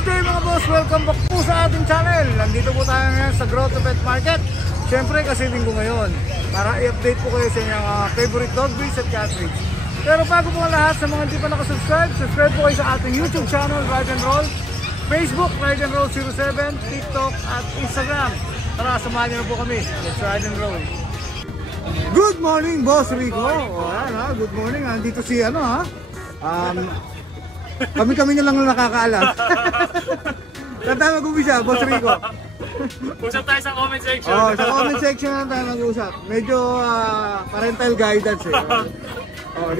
Good day mga boss! Welcome back po sa ating channel. Nandito po tayo ngayon sa Grotto Pet Market. Siyempre kasi linggo ngayon para i-update po kayo sa inyong favorite dog breeds at cat breeds. Pero bago po ang lahat, sa mga hindi pa nakasubscribe, subscribe po kayo sa ating YouTube channel Ride and Roll, Facebook Ride and Roll 07, TikTok at Instagram. Tara, samahan niyo na po kami. Let's ride and roll. Good morning, Boss Rico. Good morning. Andito si kami na lang nakakaalam. Tanda mag-umpisa, Boss Rico. Usap tayo sa comment section. Sa comment section na tayo mag-usap. Medyo parental guidance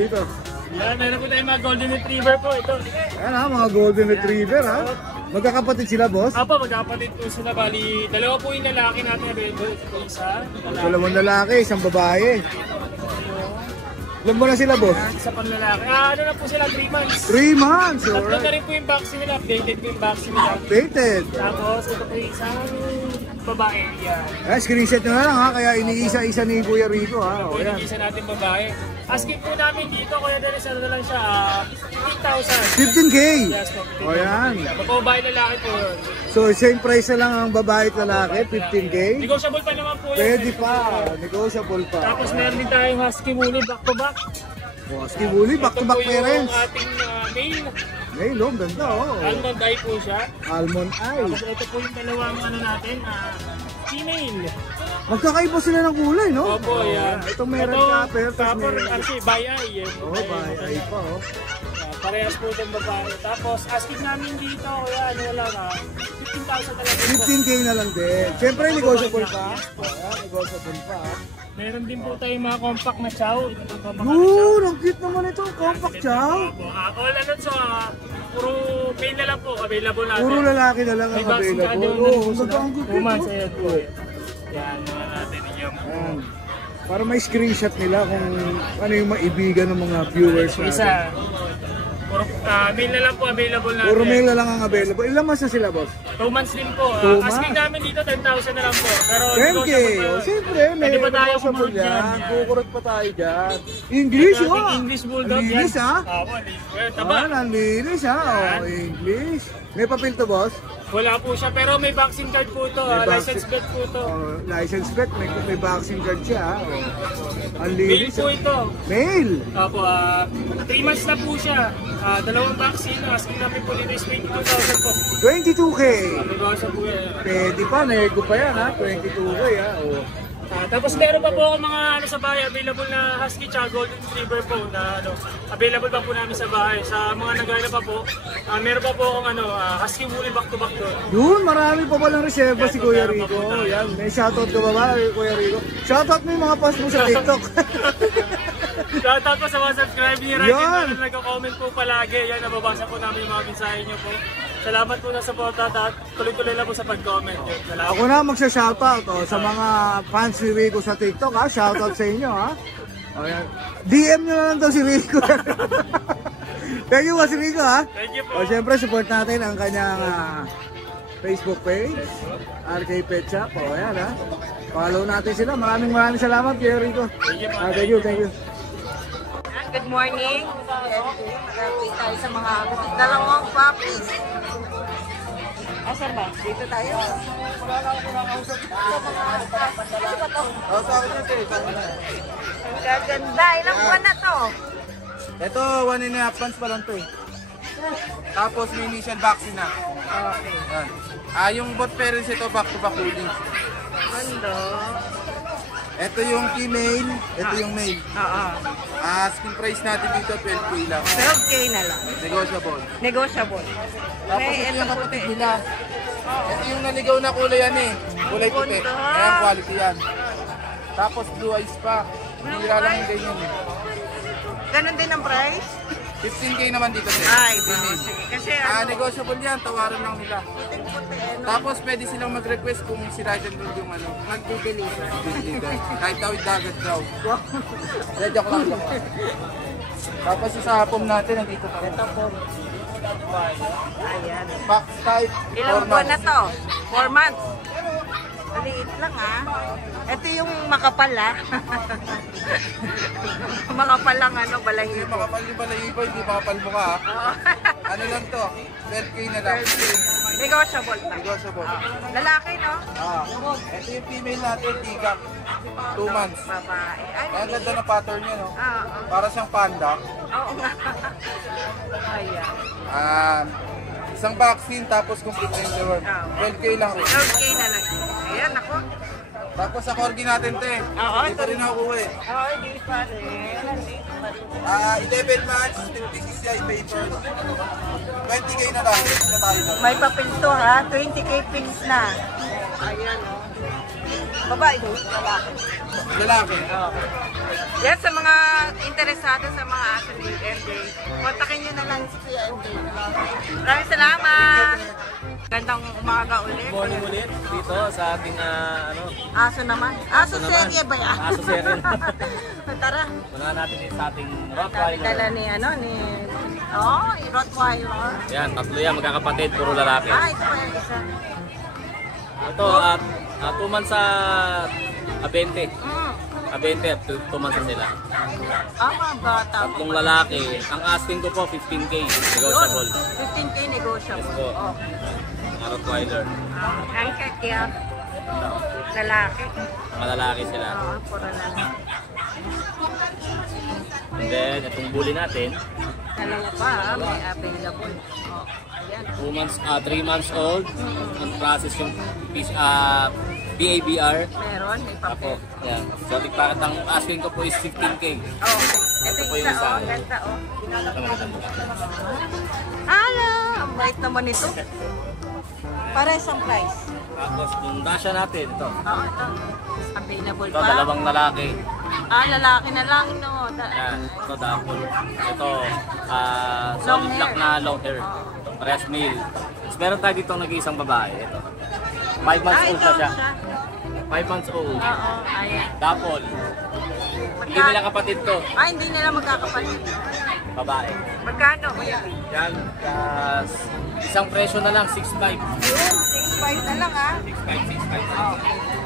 dito. Yan, meron po tayong mga golden retriever po ito. Yan mga golden retriever Magkakapatid sila, boss? Apo, magkakapatid po sila. Bali, dalawa po yung lalaki natin. Isa, lalaki. Dalawang lalaki, isang babae. Ilan mo na sila, boss? Isa pang lalaki. Ano na po sila, 3 months. 3 months, Tatlo alright. na rin po yung vaccine nila. Updated po yung vaccine nila. Updated. Tapos, ito po yung isang babae. Yan. Screenshot nyo na lang kaya iniisa-isa ni Kuya Rico Ito po yung isa natin babae. Asking po namin dito, Kuya Dennis, ano na lang siya, 15,000. 15K? Yes, po. Yan. Babae lalaki po yun. So, same price na lang ang babae at lalaki, 15K? Negotiable pa naman po yun. Pwede pa, negotiable pa. Tapos meron din tayong husky woolly back to back. Husky woolly, back to back parents. Ito po yung ating male. Male, ganda Almond eye po siya. Almond eye. Tapos ito po yung dalawang natin, female. Magkakaiba sila ng kulay, no? Opo, yan. Ito meron copper, copper, by eye. By eye pa, Parehas po itong babae. Tapos asking namin dito, kaya ano lang 15,000 talaga. 15K na lang din. Siyempre, negotiable pa. Negotiable pa. Meron din po tayong mga compact na chow. Yun, ang cute naman ito. Compact chow. All ano so, puro male na lang po available natin. Puro lalaki na lang ang available. Ang good. Puman sa yan po. Yan, naman natin yung para may screenshot nila kung ano yung maibigan ng mga viewers natin. Isa. Puro male na lang po available natin. Puro male na lang ang available. Ilang months na sila, boss? 2 months din po. Asking namin dito 10,000 na lang po. Pero 10K. Siyempre, may negotiable yan. Kukurot pa tayo dyan. English, English bulldog yan. English, Taba. English, English. May papel to, boss? Wala po siya, pero may vaccine card po ito. License plate po ito. License plate, may vaccine card siya. Ang Male linis. po ito. Male? Opo, 3 months na po siya. Dalawang vaccine. Asking namin po dito is 22,000 po. 22K. Negosyo po yan. Pwede pa, nego pa yan 22K Tapos meron pa po ako mga sa bahay, available na husky tsaka golden retriever po na available pa po namin sa bahay. Sa mga nagana pa po, meron pa po akong husky woolly back to back doon. Yun, marami pa palang reserva si Kuya Rico. Yan, may shoutout ka ba Kuya Rico? Shoutout mo yung mga post mo sa TikTok. Shoutout po sa mga subscribe niyo rin na nagko-comment po palagi. Yan, nababasa po namin yung mga mensahe niyo po. Salamat po na suporta at tuloy-tuloy lang po sa pag-comment. Ako na magsa-shoutout sa mga fans ni Rico sa TikTok shoutout sa inyo DM nyo na lang daw si Rico. Thank you si Rico Thank you po. Siyempre support natin ang kanyang Facebook page RK Pet Shop. Ayan follow natin sila. Maraming salamat kay Rico. Thank you. Good morning. Nag-update tayo sa mga dalawang puppies. Asan ba? Dito tayo. Ang gaganda. Ilang buwan na to? Ito, 1.5 months pa lang to Tapos may initial vaccine na. Okay. Yung both parents ito back to back holding. Ganda. Ito yung female, ito yung male. Asking price natin dito 12K lang. 12K na lang. Negotiable. Negotiable. Tapos ito yung kapatid nila. Ito yung naligaw na kulay kulay puti. Ayan, quality yan. Tapos blue eyes pa. Bihira lang yung ganyan Ganon din ang price? 15K naman dito sir. Ay, Female. sige. Kasi negotiable yan, tawaran lang nila. puting-puti. Tapos pwede silang mag-request kung si Rajan Road yung Mag-deliver. kahit tawid dagat daw. Joke lang. Tapos sa hapon natin, nandito pa rin. Ayan. Box type. Ilang buwan na to? 4 months. Maliit lang Ito yung makapal makapal lang balahibo. Makapal yung balahibo, hindi makapal mo ka Ano lang to? 12K na lang. 12K. Negotiable pa. Negotiable. Lalaki, no? Ito yung female natin, tigak. 2 months. Babae. Ay, Ang ganda na pattern niya, no? Oo. Para siyang panda. Oo nga. Ayan. Isang vaccine, tapos complete na yung work. 12K lang rin. 12K na lang. Ayan, ako. Tapos sa corgi natin, te. Oo, Hindi pa rin ako eh. Oo, hindi pa rin. 11 months, 56 papers. 20K na lang. Na tayo na. May papel to ha. 20K pins na. Ayan, oh. Babae, lalaki. Lalaki. Yan, sa mga interesado sa mga aso ni MJ, kontakin nyo na lang si Kuya MJ. Maraming salamat! Gandang umaga ulit. Morning ulit dito sa ating Aso naman. Aso serye ba yan? Aso serye. Tara. Unahan natin sa ating Dala Rottweiler. ni Rottweiler. Yan, tatlo yan, magkakapatid, puro lalaki. Ito pa yung isa. Ito, 2 months sa 20. 20, 2 months na sila. Mga bata. Tatlong lalaki. Ang asking ko po, 15K. Negotiable. 15K negotiable. Yes po. Oh. Mga Rottweiler. Ang kakiyat. Lalaki. Mga lalaki sila. Oo, puro lalaki. And then, itong bully natin, Dalawa pa, may available. Oh, ayan. 3 months old. Ang process yung BABR. Meron, may Apo, papel. yan. So, packet ang asking ko po is 15K. Oh, ito po yung yung isa, oh, isa. ganda, oh. Hala, ang bait naman ito. Pares ang price. Tapos, yung Dasha natin, ito. Oo, ito. Available Ito, pa. dalawang lalaki. Lalaki na lang, no. Yan, ito double. Ito, Long solid black hair. na long hair. Parehas male. Tapos meron tayo dito nag-iisang babae. Ito. 5 months old ito pa siya. siya. 5 months old. Oo, ayan. Double. Hindi nila kapatid to. Hindi nila magkakapatid. Babae. Magkano? Yan. Isang presyo na lang, 6'5". Yun, 6.5 na lang, ha. 6'5", 6'5".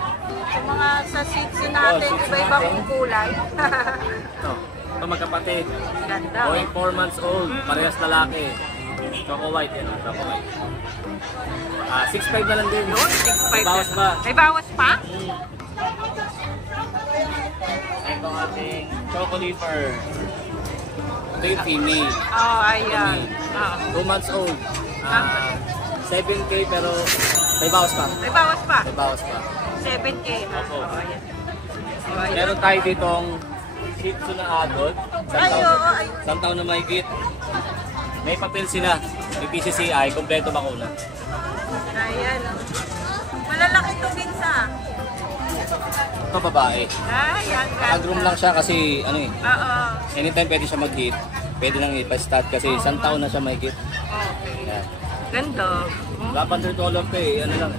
Yung mga sa seats natin, iba-ibang kulay. Ito. Ito magkapatid. Ganda. Going 4 months old. Parehas lalaki. Choco white yan. Choco white. 6'5" na lang din. Yun, 6.5 Bawas na. pa. May bawas pa? Ito ang ating Choco Leaper. Ito yung female. Oh, ayan. 2 months old. 7K pero may bawas pa. May bawas pa? May bawas pa. 7K, ha? Opo. Oh, ayan. Oh, ayan. Meron tayo ditong Shih Tzu na adult. Ay, oo, ay. Isang taon na mahigit. May papel sila. May PCCI, kompleto bakuna. Ayan. Malalaki to, Vince, ha? Ito babae. Ay, ang ganda. Nag-groom lang siya kasi ano eh. Oo. Anytime pwede siya mag-hit. Pwede nang ipa-start kasi isang taon na siya mahigit. Okay. Yan. Ganda. Lavender color to eh. Ano lang.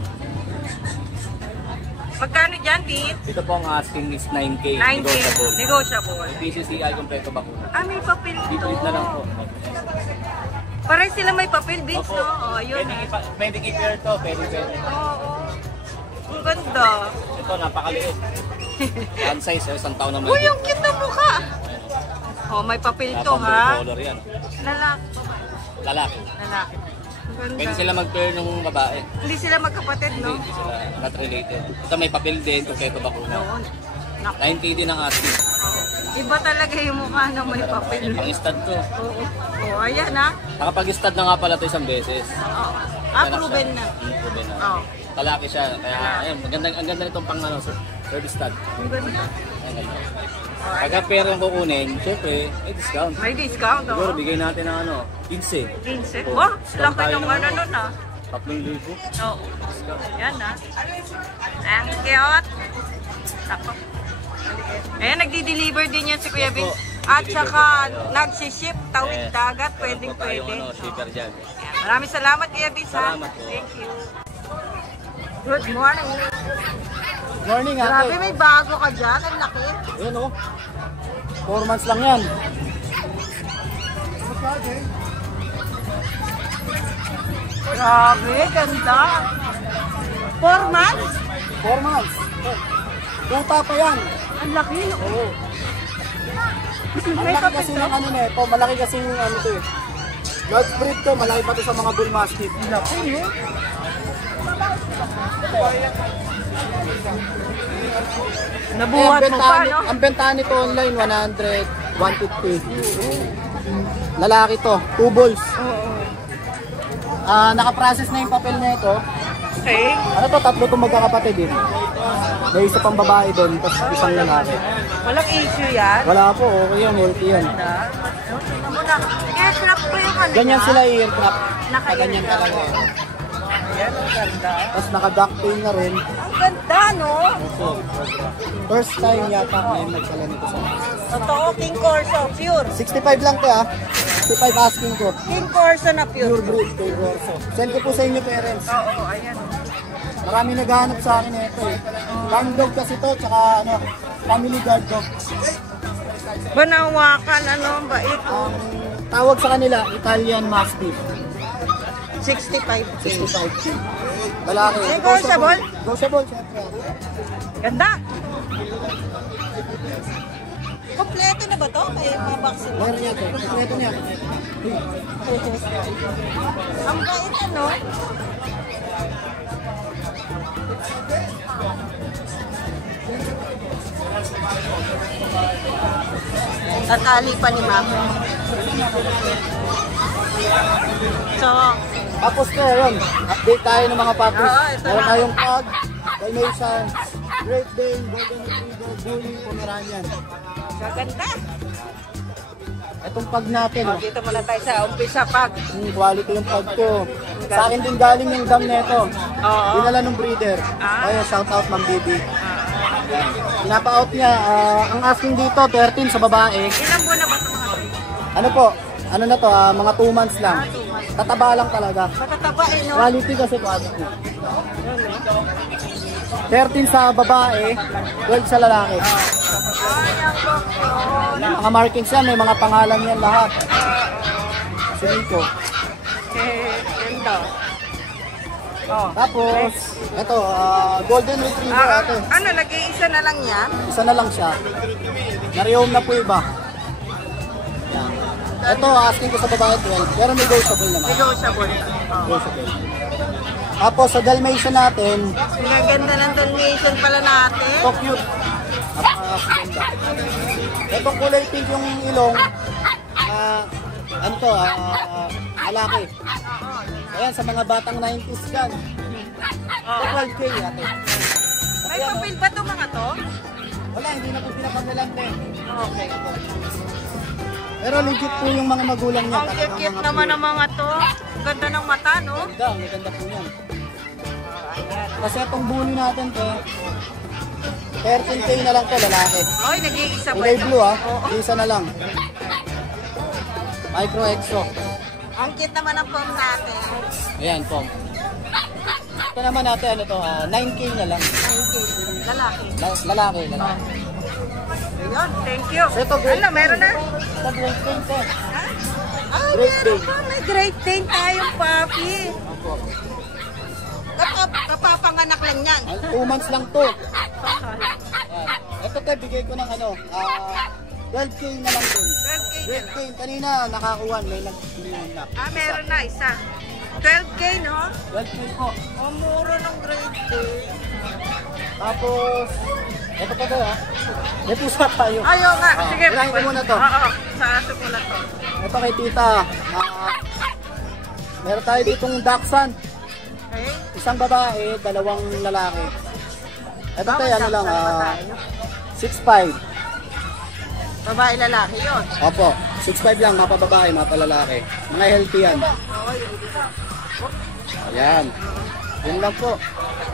Magkano dyan, Dit? Ito po ang asking is 9K. 9K. Negotiable. Negotiable. May PCCI, kompleto bakuna. May papel to. Dito na lang po. Parang sila may papel, Vince, Opo. no? Oh, yun. Pwede i-pair to. Pwede. Oo. Ang ganda. Ito, napakaliit. Ang size, isang taon na Uy, mahigit. yung cute na mukha. Oh, may papel to, Lavender ha? color yan. Lalaki. Lalaki. Lalaki. Ang ganda. Pwede sila mag-pair ng babae. Hindi sila magkapatid, no? Hindi sila not related. Ito may papel din, kompleto bakuna. Oo. Naku. 9K din ang asking. Iba talaga yung mukha na may papel. Pang-stud to. Oo. Oh, ayan, ha? Nakapag-stud na nga pala to isang beses. Oo. Anak Proven siya. na. Proven na. Oo. Lalaki siya. Kaya, ayun, ang ganda nitong pang service stud. Ang ganda. Ayun, ganda. Pagka pera yung kukunin, syempre, may discount. May discount, Siguro, oh. bigay natin ng 15. 15. Oh, Oh, discount laki tayo ng ng ano nun, ha? 3,000. Oo. Yan, ha? Ang cute. Ako. Ayan, nagdi-deliver din yan si Kuya Vince. At saka, nagsiship, tawid dagat, pwedeng pwede. Shipper dyan. Ayan, maraming salamat, Kuya Vince, ha? Salamat po. Thank you. Good morning. Morning, Grabe, ate. may bago ka dyan. Ang laki. Yun, oh. 4 months lang yan. Grabe, ganda. 4 months? 4 months. Tuta pa yan. Ang laki, no? Oo. Ang May laki papel kasi to. ng ano nito, malaki kasi yung ano to eh. God's breed to, malaki pa to sa mga bull mastiff. Nabuhat mo pa, no? Ang bentahan nito online, 100, 150. Lalaki to, 2 balls. Nakaprocess na yung papel na ito. Okay. Ano to, 3 itong magkakapatid din. May isa pang babae doon, tapos isang lalaki. Walang issue yan. Wala po, okay yan, healthy yan. Tingnan mo na. Aircraft po yung ano Ganyan niya. sila i-aircraft. Naka-aircraft. Ganyan talaga. Ayan, ang ganda. Tapos naka-ducktail na rin. Ang ganda, no? First time yata ngayon nagkala nito sa mga. Totoo, King Corso, pure. 65 lang to ah. 65 asking ko. King Corso na Pure pure. breed, kay Gorso. Send ko po sa inyo parents. Oo, ayan. Marami naghahanap sa akin nito eh. Farm dog kasi to, tsaka ano, family guard dog. Banawakan, ano, ang bait. Tawag sa kanila, Italian Mastiff. 65K. 65K. Lalaki. Negotiable? Negotiable, syempre. Ganda. Kompleto na ba to? May mga vaccine. Meron niya to. Kompleto niya. Ang bait, ano? Tatali pa ni Mama. So, Tapos na yun, update tayo ng mga puppies. Oo, ito Meron na. tayong Pug, Dalmatian, Great Dane, Golden Retriever, Bully, Pomeranian. gaganda. Itong Pug natin, oh. Dito muna tayo sa umpisa pag. Quality yung Pug ko. Sa akin din galing yung dam nito. Oo. Dinala ng breeder. Kaya shout out Ma'am Bibi. Pinapa-out niya, ang asking dito 13 sa babae. Ilang buwan na ba ito mga to? Ano po? Ano na to? Mga 2 months lang. 2 months. Tataba lang talaga. Matataba eh, no? Quality kasi quality. 13 sa babae, 12 sa lalaki. Ay, ang ganda. Mga markings yan, may mga pangalan yan lahat. Siniko. Ganda. Oh. Tapos, ito, Golden Retriever ate. Ano, nag-iisa na lang yan? Isa na lang siya. Narehome na po iba. Yan. Ito, asking ko sa babae 12, pero negotiable naman. Negotiable. Negotiable. Tapos sa Dalmatian natin, Ang ganda ng Dalmatian pala natin. so cute. Napakaganda. Itong kulay pink yung ilong, ano to, malaki. Ayan, sa mga batang 90s yan. Ito 12K ate. May papel ba ito mga to? Wala, hindi na po pinapaglalante. Okay. Pero legit po yung mga magulang niya. Ang cute naman ng mga to. Ganda ng mata, no? Ang ganda po yan. Kasi itong bully natin to, 13K na lang to, lalaki. Oy, nag-iisa ba Kulay ito? blue Oo. isa na lang. Micro Exo. Ang cute naman ng phone natin. Ayan, Pom. Ito naman natin, ano to, 9K na lang. Lalaki. Lalaki. Ayun, thank you. So, ito, great Ano, meron na? Ito, Great Dane to. Ah, Great meron Dane. pa. May Great Dane tayong papi. Opo. Kapapanganak lang yan. 2 months lang to. Ayan. Ito te, bigay ko ng ano, 12K na lang dun. 12K Great Dane, kanina nakakuha, may nag-million na. Ah, meron na isa. 12K, no? 12K po. Ang mura ng Great Dane. Tapos, ito pa to may pusa tayo. Ayaw nga. Sige. Unahin ko muna to. Oo, sa aso ko na to. Ito kay tita. Meron tayo ditong Dachshund. Okay? Isang babae, 2 lalaki. Ito tayo, ano lang, 6'5". Babae lalaki yun. Opo, 6'5 lang, mga babae, mga lalaki. Mga healthy yan. Ayan. Yun lang po.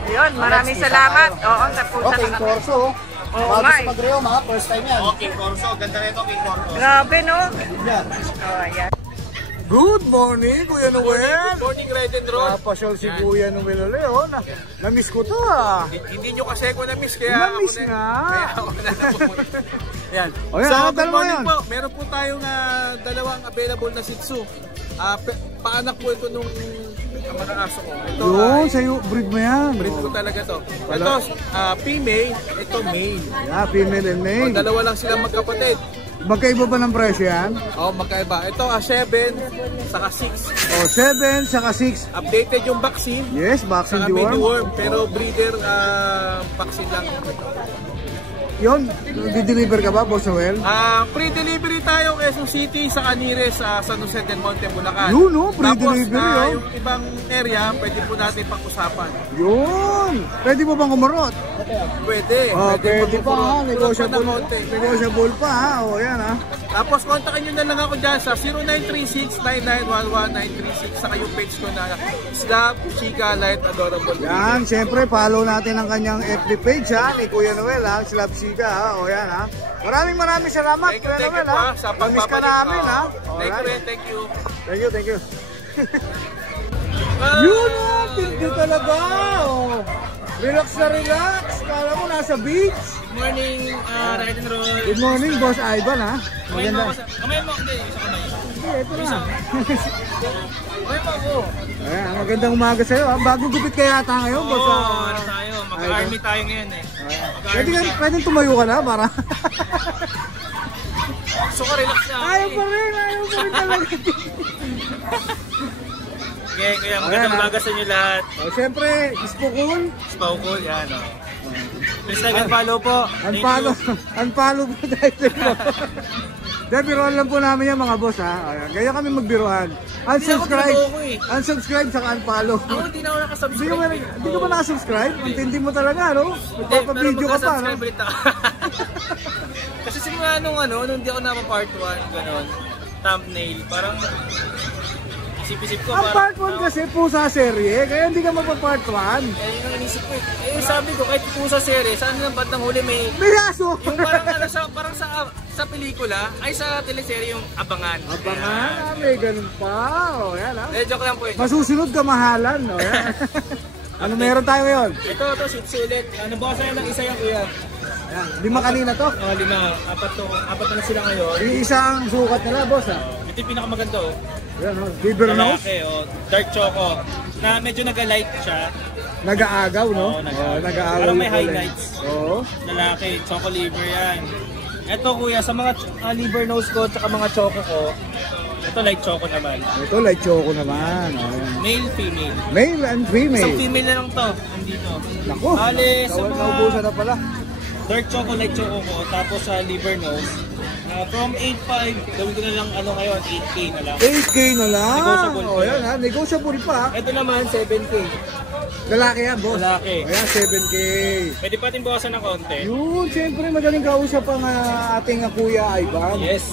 Ayun, maraming salamat. Oo, napunta Okay, na kami. Corso. Oo Mga nga gusto eh. mag-reo, mga first time yan. Grabe, no? Yan. Oh, ayan. Good morning, Kuya Noel. Morning, Red and Roll. Napasyal si Kuya Noel ulit, oh. Na-miss ko to, ah. Hindi nyo kasi ako na-miss, kaya Na-miss ako nga. Kaya ako na napupunta. Yan. O yan, So, ano good dalawa morning yan? po. Meron po tayong dalawang available na Shih Tzu. Paanak po ito nung mga aso ko. Ito Yun, sa'yo, breed mo yan. breed ko talaga to. Ito, female, ito male. Yeah, female and male. Dalawa lang silang magkapatid. Magkaiba ba ng presyo yan? Oh, magkaiba. Ito 7 saka 6. O, 7 saka 6. Updated yung vaccine. Yes, vaccine Saka baby deworm. worm, pero breeder vaccine lang. Yun, di-deliver ka ba, Boss Noel? Pre-delivery tayo Quezon City sa Canires, sa San Jose del Monte, Bulacan. Yun, no? Pre-delivery, Tapos, oh. yung ibang area, pwede po natin pag-usapan. Yun! Pwede mo bang kumarot? Pwede. Pwede pa ha, negotiable, Pag-usapan ng konti. negotiable pa ha, o yan ha. Tapos, kontakin nyo na lang ako dyan sa 0936-9911-936, saka yung page ko na Slab Chica Light Adorable. Yan, syempre follow natin ang kanyang FB page ha, ni Kuya Noel ha, Slab Chica ha, o yan ha. Maraming salamat Thank you, Kuya thank you Noel po ha. sa Mamiss ka pagpapalik. namin ha. Thank you, thank you. Thank you. Yun ha, tindi talaga. Oh. Relax na relax, kala mo nasa beach. Morning, ride and roll. Good morning, Boss Ivan ha. Kamayin mo Maganda. ako sa... Kamayin mo, hindi. Isa kamay. Hindi, ito na. Kamayin mo ako. Ayan, magandang umaga sa'yo ha. Bagong gupit ka yata ngayon, Boss. Oo, ano tayo? Mag-army tayo ngayon eh. Pwede tumayo ka na para. So ka relax na. Ayaw pa rin talaga. Okay, kaya magandang umaga sa inyo lahat. Oh, siyempre, Spokul. Spokul, yan o. Please like and follow po. Thank you. Unfollow po dahil dito. Dahil biroan lang po namin yan mga boss ha. Ayan, kaya kami magbiroan. Unsubscribe. Hindi ako eh. Unsubscribe saka unfollow. Ako hindi na ako nakasubscribe. Hindi ka ba nakasubscribe? Ang tindi mo talaga, no? Magpapabideo ka pa, no? Kasi simula nung hindi ako napapart 1, gano'n, thumbnail, parang isip-isip ko Ang parang... part 1 kasi pusa serye, kaya hindi ka magpa-part 1. Eh, yun ang inisip ko eh. Eh, sabi ko, kahit po sa series, saan lang ba't ng huli may... May aso! Yung parang sa pelikula, ay sa teleserye yung abangan. Abangan, may ganun pa. O, yan ha. Eh, joke lang po eh. Masusunod ka mahalan, no? Yan. Ano meron tayo ngayon? Ito, shih tzu ulit. Nabawasan ng isa yung kuya. Yan. 5 kanina to. 5. Apat na sila ngayon. Yung isang sukat nila, boss ha. Ito yung pinakamaganda oh. Yan o, liver nose. Lalaki oh, dark choco. Na medyo nag-light siya. Nag-aagaw, no? Oo, nag-aagaw. Nag-aagaw. Parang may yung kulay. highlights. Oo. Lalaki, choco liver yan. Ito kuya, sa mga liver nose ko at mga choco ko, ito light choco naman. Ito, light choco naman. O, yan. Male, female. Male and female. Isang female na lang to, nandito. Naku, Bale, sa mga naubusan na pala. dark choco, light choco ko, tapos sa liver nose, from 8.5, gawin ko na lang ngayon, 8K na lang. 8K na lang. Negotiable O, pa yan yun. ha. Negotiable pa. Ito naman, 7K. Lalaki yan, boss. Lalaki. Ayan, 7K. Pwede pa din bawasan ng konti. Yun, siyempre magaling kausap ang ating Kuya Ivan. Yes.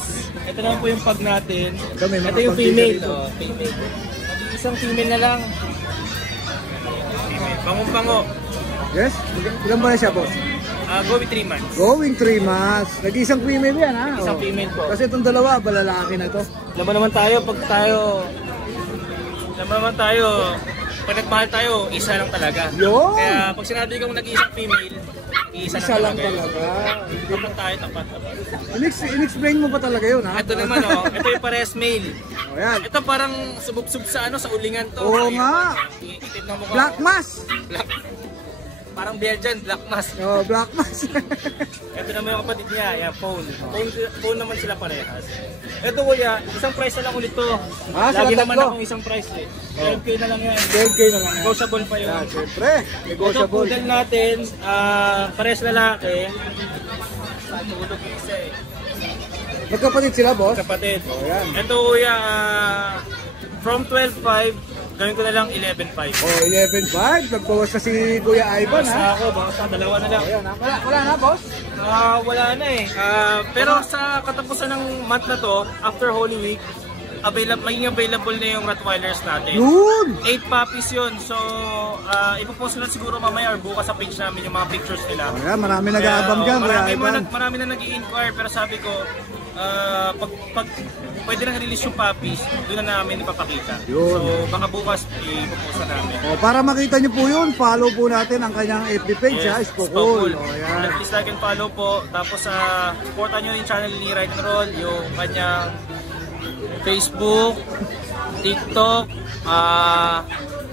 Ito naman po yung pag natin. Ito, may mga Ito yung pag-bigay female. dito. Oh, female. Isang female na lang. Female. Bango-bango. Yes? Ilan ba na siya, boss? Go with 3 months. Going 3 months. Nag-isang female yan, ha? Isang O. female po. Kasi itong dalawa, balalaki na to. Alam naman tayo, pag nagmahal tayo, isa lang talaga. Yun! Kaya pag sinabi kong nag-iisang female, isa Lang lang talaga. Tapat tayo, tapat. In-explain mo pa talaga yun, ha? Ito naman ito yung pares male. O, yan. Ito parang subok-sub sa ulingan to. Oo nga. Itim ng mukha. Black mass! Black. Parang Belgian, black mask. Oh, black mass. Ito naman yung kapatid niya, yan, phone. Phone naman sila parehas. Ito kuya, isang price na lang ulit to. Lagi sa naman tatlo. akong isang price eh. 12K na lang yan. 12K na lang yan. Negotiable pa yun. Yan, siyempre. Ito Negotiable. poodle natin, parehas lalaki. Tulog yung isa eh. Magkapatid sila, boss? Kapatid. yan. Ito kuya, from 12.5, gawin ko na lang 11.5. Oh, 11.5. Nagbawas na si Kuya Ivan, ha? Basta ako, basta dalawa na lang. Ayan, ha? Wala na, boss? Wala na eh. Pero sa katapusan ng month na to, after Holy Week, maging available na yung Rottweilers natin. Yun! 8 puppies yun. So, ipopost ko na siguro mamaya or bukas sa page namin yung mga pictures nila. Ayan, marami nag-aabang dyan, Kuya Ivan. Marami na nag-i-inquire pero sabi ko, pag pwede nang release yung puppies, doon na namin ipapakita. Yun. So, baka bukas ipopost na namin. Oh, para makita nyo po yun, follow po natin ang kanyang FB page, ha? Spokul. Oh, ayan. Please like and follow po. Tapos supportan nyo yung channel ni Ride and Roll, yung kanyang Facebook, TikTok,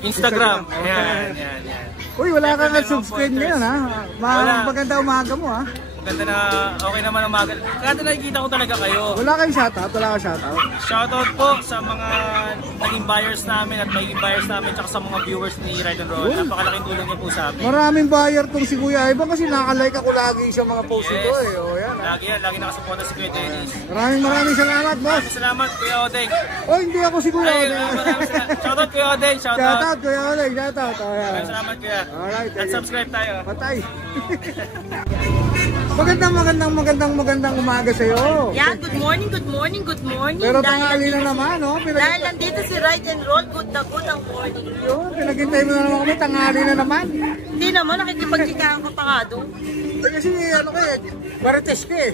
Instagram. Yan. Uy, wala kang Siyempre, may mga subscribe pointers. ngayon, ha? Wala. Maganda umaga mo, ha? Ganda na, okay naman ang umaga. Kaya nakikita ko talaga kayo. Wala kayong shoutout? Wala kang shoutout? Shoutout po sa mga naging buyers namin at magiging buyers namin tsaka sa mga viewers ni Ride and Roll. Napakalaking tulong niyo po sa amin. Maraming buyer tong si Kuya Ivan kasi nakalike ako lagi sa mga post nito eh. O yan. Lagi nakasuporta si Kuya Dennis. Maraming salamat, boss. Salamat Kuya Odeng. Oh, hindi ako si Kuya Ay, Odeng. maraming salamat. Shoutout Kuya Odeng, shoutout. Shoutout, Kuya Odeng. Shoutout. O yan. Maraming salamat Kuya. Alright. At subscribe tayo. Patay. Magandang umaga sa'yo. Yan, good morning. Pero tanghali na naman, no? Dahil nandito si Ride and Roll, good na good ang morning. Yun, pinaghintay mo na naman kami, tanghali na naman. Hindi naman, nakikipagchikahan ka pa nga doon. Kasi ano ka eh, marites ka eh.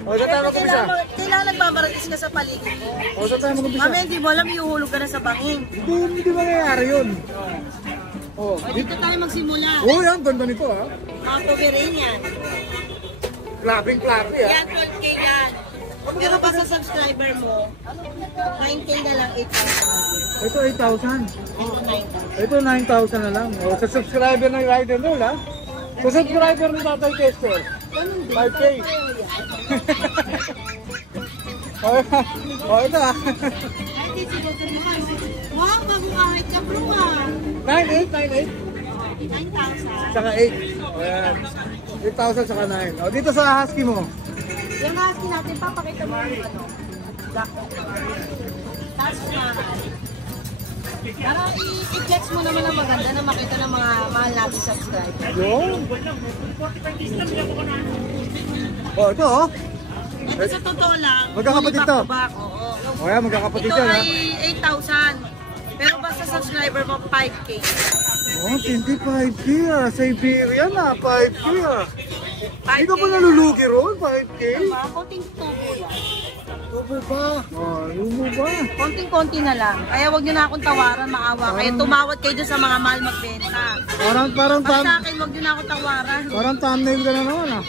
O, saan tayo mag-umpisa? Kailangan nagmamaratis ka sa paligid mo. O, saan tayo mag-umpisa? Mamaya hindi mo alam, iuhulog ka na sa bangin. Hindi mangyayari yun. O, Dito tayo magsimula. yan, ganda nito ha. Autogerin yan. Klabing klase ha. Yan, 12K yan. Pero ba sa subscriber mo, 9K na lang, 8,000. Ito 8,000. Ito 9,000. Ito 9,000 na lang. O, sa subscriber ng Ride and Roll ha. Sa subscriber ng Tatay Tester, 5K. O, ito ha. Wow, bago kahit ka bro ah. 9,800. 9,000. Saka 8. O, yan. 8,000 saka 9. O, dito sa husky mo. Yung husky natin, papakita mo yung ano. Tapos na. Para i-flex mo naman ang maganda na makita ng mga mahal natin subscribers. Yun. O, ito oh. Ito sa totoo lang, Magkakapatid to? back-to-back, oo. O, yan, magkakapatid Ito yan ha. ay 8,000. Pero basta subscriber mo, 5K. Oh, 25K ah. Siberian ah, 5K ah. 5K. Hindi ka ba nalulugi ron? 5K? Diba? Konting tubo lang. Tubo ba? Oh, lumo ba? Konting-konti na lang. Kaya wag nyo na akong tawaran, maawa kayo. Tumawad kayo dun sa mga mahal magbenta. Parang Pag sa akin, wag nyo na akong tawaran. Parang thumbnail ka na naman ah.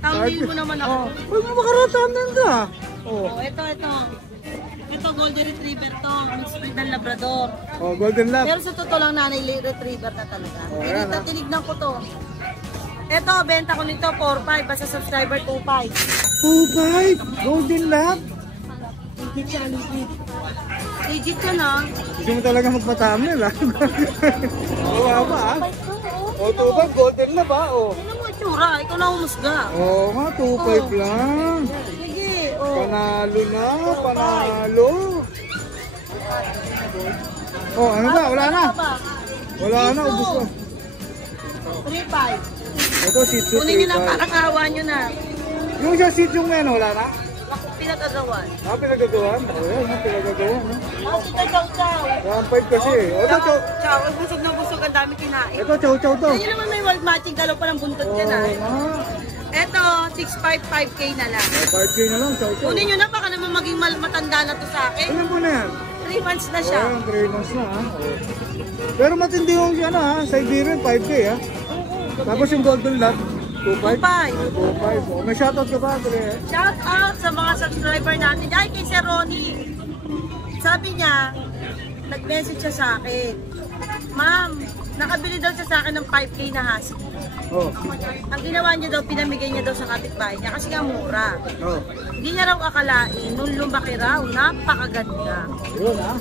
Tawagin mo naman ako. Oh, uy, makaroon thumbnail ka. Oh, Oh, ito. Ito, golden retriever to. Mixed breed ng Labrador. oh, golden lab. Pero sa totoo lang, nanay retriever na talaga. Oh, yan, ah. Tinignan ko to. Ito, benta ko nito, 4,500. Basta subscriber, 2,500. 2.5 golden lab. Legit siya, legit. Legit yan ah. Hindi mo talaga magpa-thumbnail ah. Oo ba ah? Oh, 2.5 golden lab ah. Oh. Ano mo itsura? Ikaw na humusga. Oo nga, 2.5 lang. Sige, oh. Panalo na, panalo. Oh, ano ba? Wala na. Wala na, ubus ko. 3,500. Ito, Shih Tzu. Kunin nyo na, parang awa nyo na. Yung sa Shih Tzu ngayon, wala na? Pinag-agawan. Ah, pinagagawan? O yan, pinagagawan. Oh, ito, chow-chow. 1.5 kasi. O, ito, chow. Chow, busog na busog, ang dami kinain. Ito, chow-chow to. Ayun naman may world matching, dalaw pa ng buntot Oo, yan ah. ah. Ito, 6,500, 5K na lang. 5K na lang, chow-chow. Kunin nyo na, baka naman maging matanda na to sa akin. Ilan po na yan? 3 months na O siya. yan, 3 months na ha. O. Pero matindi yung ano ha, Siberian 5K ha. Tapos yung golden lab, 2.5. 2.5. O, may shoutout ka ba, Andre? Shout out sa mga subscriber natin. Ay, kay Sir Ronnie. Sabi niya, nag-message siya sa akin. Ma'am, nakabili daw siya sa akin ng 5K na husky. Oh. Ang ginawa niya daw, pinamigay niya daw sa kapitbahay niya kasi nga mura. Oh. Hindi niya raw akalain, nung lumaki raw, napakaganda. Yun ha.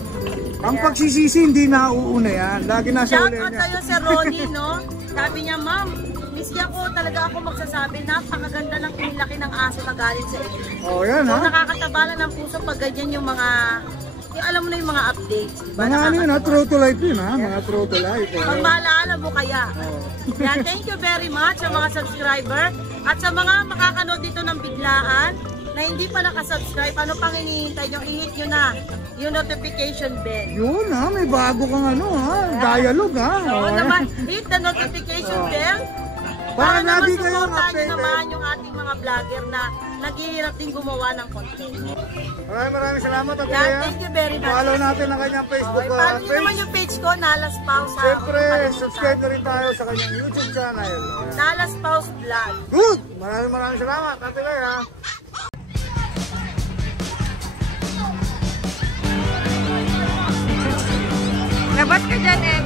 Ang pagsisisi hindi nauuna yan. Lagi nasa Shout uli out niya. sa'yo, Sir Ronnie, no? Sabi niya, ma'am, miss niya ko, talaga ako magsasabi, napakaganda ng pinlaki ng aso na galing sa inyo. Oh, yan So, ha. nakakatabala ng puso pag ganyan yung mga, yung alam mo na yung mga updates, di ba? Mga ano yun ha, Nakakatabala. true to life yun ha. Mga true to life. Pag maalala mo kaya. Yan, thank you very much sa mga subscriber at sa mga makakanood dito ng biglaan na hindi pa nakasubscribe. Ano pang hinihintay nyo? I-hit nyo na yung notification bell. Yun ha, may bago kang ano ha, dialogue ha. Oo Oh, naman, hit the notification bell. Para Para naman lagi kayong supportahan nyo updated. naman yung ating mga vlogger na naghihirap din gumawa ng content. Maraming salamat at Yan, thank you very much. Follow natin ang kanyang Facebook Okay, follow nyo naman page. yung page ko, Nalas Pause. ha? Siyempre, Huwag kalimutan. subscribe na rin tayo sa kanyang YouTube channel. Nalas Pause Vlog. Good! Maraming salamat. Ate Lea. Labas ka dyan, eh.